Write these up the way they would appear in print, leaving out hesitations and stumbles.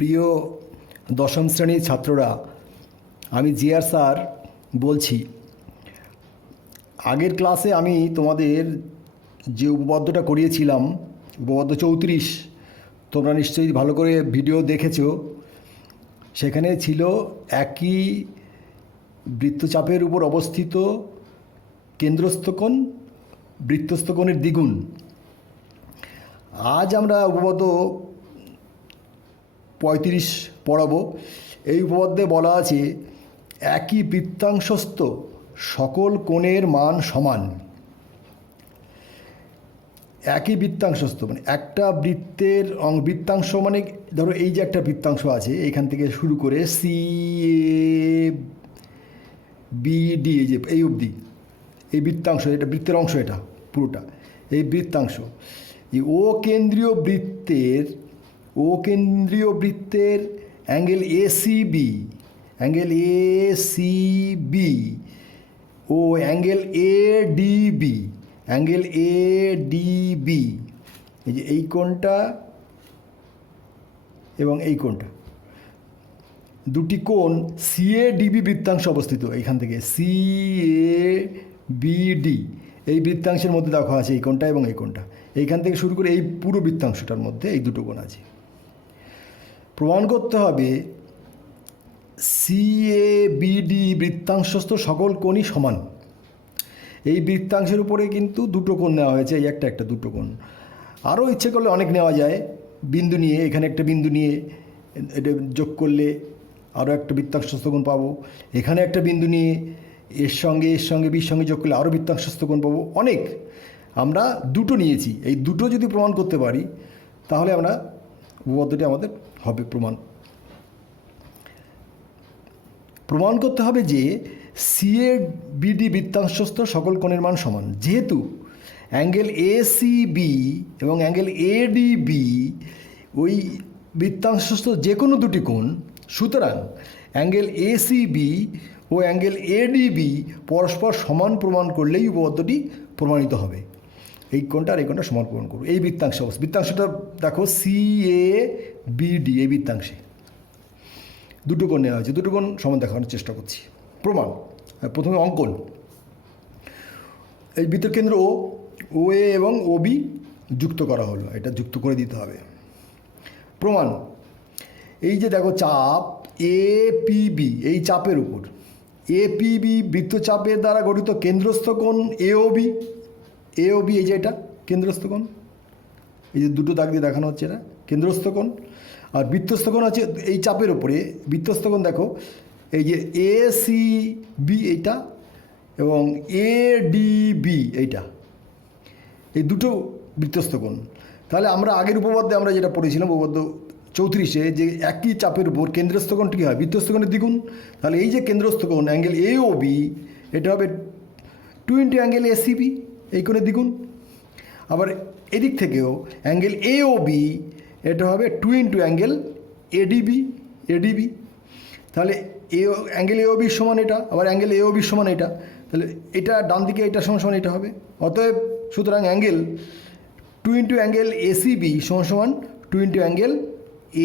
প্রিয় দশম শ্রেণীর ছাত্ররা, আমি জিয়ার স্যার বলছি। আগের ক্লাসে আমি তোমাদের যে উপপাদ্যটা করিয়েছিলাম, উপপাদ্য 34, তোমরা নিশ্চয়ই ভালো করে ভিডিও দেখেছো। সেখানে ছিল একই বৃত্তচাপের উপর অবস্থিত কেন্দ্রস্থ কোণ বৃত্তস্থ কোণের দ্বিগুণ। আজ আমরা উপপাদ্য 35 পড়াবো। এই উপপাদ্যে বলা আছে একই বৃত্তাংশস্থ সকল কোণের মান সমান। একই বৃত্তাংশস্থ মানে একটা বৃত্তের বৃত্তাংশ মানে ধরো এই যে একটা বৃত্তাংশ আছে, এখান থেকে শুরু করে সি এ বি ডি, এই যে এই অবধি এই বৃত্তাংশ, এটা বৃত্তের অংশ, এটা পুরোটা এই বৃত্তাংশ। এই ও কেন্দ্রীয় বৃত্তের অ্যাঙ্গেল এ সি বি ও অ্যাঙ্গেল এ ডি বি, এই যে এই কোণটা এবং এই কোণটা, দুটি কোণ সি এ ডিবি বৃত্তাংশ অবস্থিত। এইখান থেকে সি এ বি ডি এই বৃত্তাংশের মধ্যে দেখা আছে এই কোণটা এবং এই কোণটা। এইখান থেকে শুরু করে এই পুরো বৃত্তাংশটার মধ্যে এই দুটো কোণ আছে। প্রমাণ করতে হবে সি এ বি ডি বৃত্তাংশস্থ সকল কোণই সমান। এই বৃত্তাংশের উপরে কিন্তু দুটো কোণ নেওয়া হয়েছে, এই একটা দুটো কোণ। আরও ইচ্ছে করলে অনেক নেওয়া যায়, বিন্দু নিয়ে, এখানে একটা বিন্দু নিয়ে এটা যোগ করলে আরও একটা বৃত্তাংশস্থ কোণ পাবো। এখানে একটা বিন্দু নিয়ে এর সঙ্গে বির সঙ্গে যোগ করলে আরও বৃত্তাংশস্থ কোণ পাবো। অনেক, আমরা দুটো নিয়েছি। এই দুটো যদি প্রমাণ করতে পারি তাহলে আমরা উপপাদ্যটি আমাদের হবে প্রমাণ করতে হবে যে সি এ বিডি বৃত্তাংশস্থ সকল কোণের মান সমান। যেহেতু অ্যাঙ্গেল এ সি বি এবং অ্যাঙ্গেল এ ডি বি ওই বৃত্তাংশস্থ যে কোনো দুটি কোণ, সুতরাং অ্যাঙ্গেল এ সি বি ও অ্যাঙ্গেল এ ডি বি পরস্পর সমান প্রমাণ করলেই উপপাদ্যটি প্রমাণিত হবে। এই কোণটা আর এই কোণটা সমান প্রমাণ করব। এই বৃত্তাংশটা দেখো সি এ বি ডি, এই বৃত্তাংশে দুটো কোণ নেওয়া হয়েছে, দুটো কোণ সমান দেখানোর চেষ্টা করছি। প্রমাণ, প্রথমে অঙ্কন। এই বৃত্তের কেন্দ্র ও এ এবং ও বি যুক্ত করা হলো, এটা যুক্ত করে দিতে হবে। প্রমাণ, এই যে দেখো চাপ এ পি বি, এই চাপের উপর এ পি বি বৃত্তচাপের দ্বারা গঠিত কেন্দ্রস্থ কোণ এ ও বি, এই যে এটা কেন্দ্রস্থ কোণ, এই যে দুটো দাগ দিয়ে দেখানো হচ্ছে, এটা কেন্দ্রস্থ কোণ। আর বৃত্তস্থ কোণ আছে এই চাপের উপরে, বৃত্তস্থ কোণ দেখো এই যে এ সি বি এইটা এবং এ ডি বি এইটা, এই দুটো বৃত্তস্থ কোণ। তাহলে আমরা আগের উপপাদ্যে আমরা যেটা পড়েছিলাম, উপপাদ্য 34-এ, যে একই চাপের উপর কেন্দ্রস্থ কোণ কী হয়, বৃত্তস্থ কোণের দ্বিগুণ। তাহলে এই যে কেন্দ্রস্থ কোণ অ্যাঙ্গেল এ ও বি, এটা হবে 2 × অ্যাঙ্গেল এ সি বি, এই কোণের দ্বিগুণ। আবার এদিক থেকেও অ্যাঙ্গেল এ ও বি, এটা হবে 2 × অ্যাঙ্গেল এডিবি। তাহলে অ্যাঙ্গেল এ ও বির সমান এটা, আবার অ্যাঙ্গেল এ ও বির সমান এটা, তাহলে এটা ডান দিকে এটা সমান এটা হবে। অতএব সুতরাং angle 2 × angle A C B সমান 2 × অ্যাঙ্গেল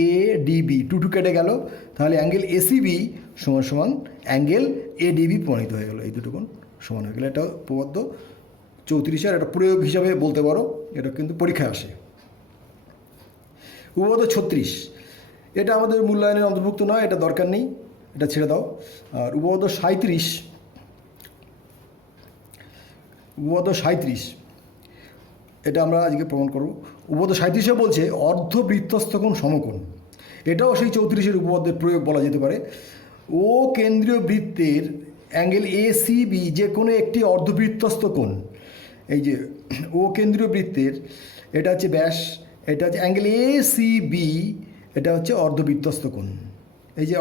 এ ডিবি, 2 কেটে গেল, তাহলে অ্যাঙ্গেল এ সি বি সমান অ্যাঙ্গেল এ ডিবি প্রমাণিত হয়ে গেল। এই দুটো কোণ সমান হয়ে গেল। এটা উপপাদ্য 34-এর একটা প্রয়োগ হিসাবে বলতে পারো, এটা কিন্তু পরীক্ষায় আসে। উপপাদ্য 36, এটা আমাদের মূল্যায়নের অন্তর্ভুক্ত নয়, এটা দরকার নেই, এটা ছেড়ে দাও। আর উপপাদ্য 37, এটা আমরা আজকে প্রমাণ করব। উপপাদ্য 37-এ বলছে অর্ধবৃত্তস্থ কোণ সমকোণ। এটাও সেই 34-এর উপপাদ্যের প্রয়োগ বলা যেতে পারে। ও কেন্দ্রীয় বৃত্তের অ্যাঙ্গেল এ সি বি যে কোনো একটি অর্ধবৃত্তস্থ কোণ, এই যে ও কেন্দ্রীয় বৃত্তের, এটা হচ্ছে ব্যাস, এটা হচ্ছে অ্যাঙ্গেল এ সি বি, এটা হচ্ছে অর্ধবৃত্তস্থ কোণ। এই যে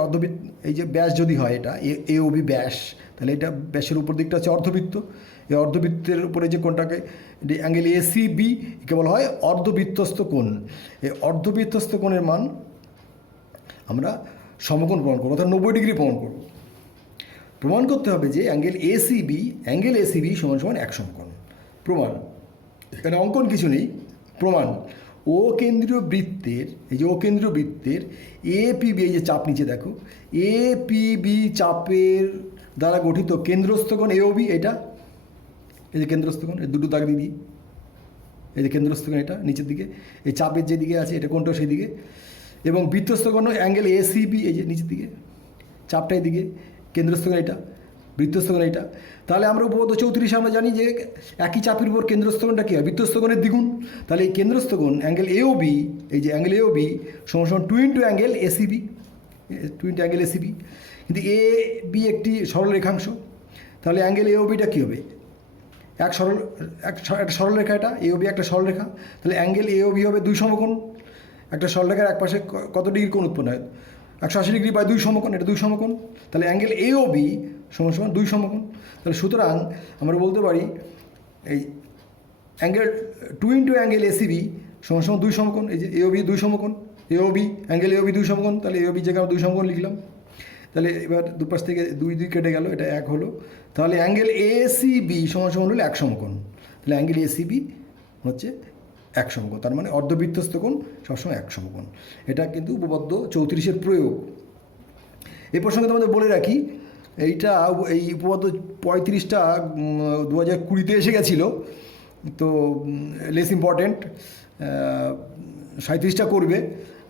এই যে ব্যাস যদি হয়, এটা এ ও বি ব্যাস, তাহলে এটা ব্যাসের উপর দিকটা হচ্ছে অর্ধবৃত্ত। এই অর্ধবৃত্তের উপরে যে কোণটাকে অ্যাঙ্গেল এ সি বি কেবল হয় অর্ধবৃত্তস্থ কোণ। এই অর্ধবৃত্তস্থ কোণের মান আমরা সমকোণ প্রমাণ করবো, অর্থাৎ 90 ডিগ্রি প্রমাণ করব। প্রমাণ করতে হবে যে অ্যাঙ্গেল এ সি বি সমান এক সমকোণ। প্রমাণ, এখানে অঙ্কন কিছু নেই। প্রমাণ, ও কেন্দ্রীয় বৃত্তের, এই যে ও কেন্দ্রীয় বৃত্তের এপিবি, এই যে চাপ নিচে দেখো, এপিবি চাপের দ্বারা গঠিত কেন্দ্রস্থকোণ এওবি, এটা এই যে কেন্দ্রস্থকোণ, এই দুটো দাগ দিয়ে দিই, এই যে কেন্দ্রস্থকোণ এটা নিচের দিকে, এই চাপের যেদিকে আছে এটা কোনটাও সেই দিকে, এবং বৃত্তস্থকোণ অ্যাঙ্গেল এসিবি, এই যে নিচের দিকে, চাপটা এদিকে, কেন্দ্রস্থকোণ এটা, বৃত্তস্থকোণ এটা। তাহলে আমরা উপপাদ্য 34 আমরা জানি যে একই চাপের উপর কেন্দ্রস্থকোণটা কী হয়, বৃত্তস্থকোণের দ্বিগুণ। তাহলে এই কেন্দ্রস্থকোণ অ্যাঙ্গেল এওবি, এই যে অ্যাঙ্গেল এওবি সমান সমান 2 into angle ACB, 2 into angle ACB. কিন্তু এ বি একটি সরল রেখাংশ, তাহলে অ্যাঙ্গেল এওবিটা কী হবে, একটা সরলরেখা, এটা এওবি একটা সরলরেখা, তাহলে অ্যাঙ্গেল এওবি হবে 2 সমকোণ। একটা সরলরেখার এক পাশে কত ডিগ্রি কোণ উৎপন্ন হয়, 180 ডিগ্রি বাই 2 সমকোণ, এটা 2 সমকোণ। তাহলে অ্যাঙ্গেল এওবি সমান সমান 2 সমকোণ। তাহলে সুতরাং আমরা বলতে পারি এই অ্যাঙ্গেল 2 ইন্টু অ্যাঙ্গেল এসিবি সমান সমান 2 সমকোণ। এই যে এওবি 2 সমকোণ, এওবি অ্যাঙ্গেল এওবি 2 সমকোণ, তাহলে এওবি জায়গায় 2 সমকোণ লিখলাম। তাহলে এবার দুপাশ থেকে 2 2 কেটে গেল, এটা 1 হলো। তাহলে অ্যাঙ্গেল এসিবি সমান সমান হলো 1 সমকোণ। তাহলে অ্যাঙ্গেল এসিবি হচ্ছে 1 সমকোণ, তার মানে অর্ধবৃত্তস্থ কোণ সবসময় 1 সমকোণ। এটা কিন্তু উপপাদ্য 34-এর প্রয়োগ। এই প্রসঙ্গে তোমাদের বলে রাখি, এইটা এই উপপাদ্য 35টা 2020-তে এসে গেছিলো, তো লেস ইম্পর্টেন্ট। 37টা করবে,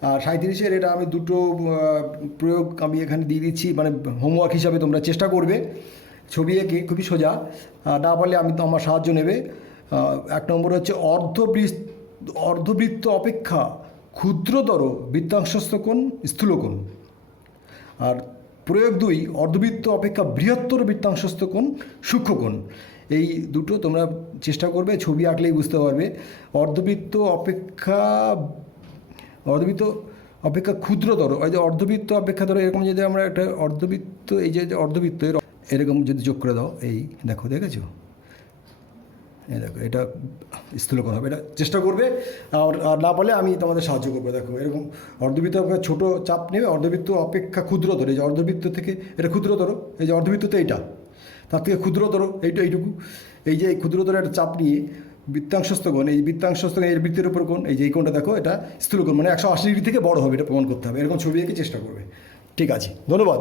আর 37-এর এটা আমি দুটো প্রয়োগ আমি এখানে দিয়ে দিচ্ছি, মানে হোমওয়ার্ক হিসাবে তোমরা চেষ্টা করবে। ছবি এঁকে খুবই সোজা, না পারলে আমি তো আমার সাহায্য নেবে। 1 নম্বর হচ্ছে অর্ধবৃত্ত অপেক্ষা ক্ষুদ্রতর বৃত্তাংশস্থ কোণ স্থূলকোণ, আর প্রয়োগ 2 অর্ধবৃত্ত অপেক্ষা বৃহত্তর বৃত্তাংশস্থ কোণ সূক্ষ্মকোণ। এই দুটো তোমরা চেষ্টা করবে, ছবি আঁকলেই বুঝতে পারবে। অর্ধবৃত্ত অপেক্ষা ক্ষুদ্রতর, ওই যে অর্ধবৃত্ত অপেক্ষা ধরো এরকম, যদি আমরা একটা অর্ধবৃত্ত, এই যে অর্ধবৃত্ত এরকম যদি যোগ করে দাও, এই দেখো, দেখেছো, এই দেখো, এটা স্থূলকোণ হবে। এটা চেষ্টা করবে, আর না পারলে আমি তোমাদের সাহায্য করবো। দেখো এরকম অর্ধবৃত্ত অপেক্ষা ছোটো চাপ নেবে, অর্ধবৃত্ত অপেক্ষা ক্ষুদ্রতর, এই যে অর্ধবৃত্ত থেকে এটা ক্ষুদ্রতর, এই যে অর্ধবৃত্ততে এইটা তার থেকে ক্ষুদ্রতর, এইটুকু, এই যে এই ক্ষুদ্রতর একটা চাপ নিয়ে বৃত্তাংশস্থ কোণ, এই বৃত্তাংশস্থ কোণ, এই বৃত্তের উপর কোণ, এই যে এই কোণটা দেখো, এটা স্থূলকোণ, মানে 180 ডিগ্রি থেকে বড় হবে, এটা প্রমাণ করতে হবে। এরকম ছবি এঁকে চেষ্টা করবে। ঠিক আছে, ধন্যবাদ।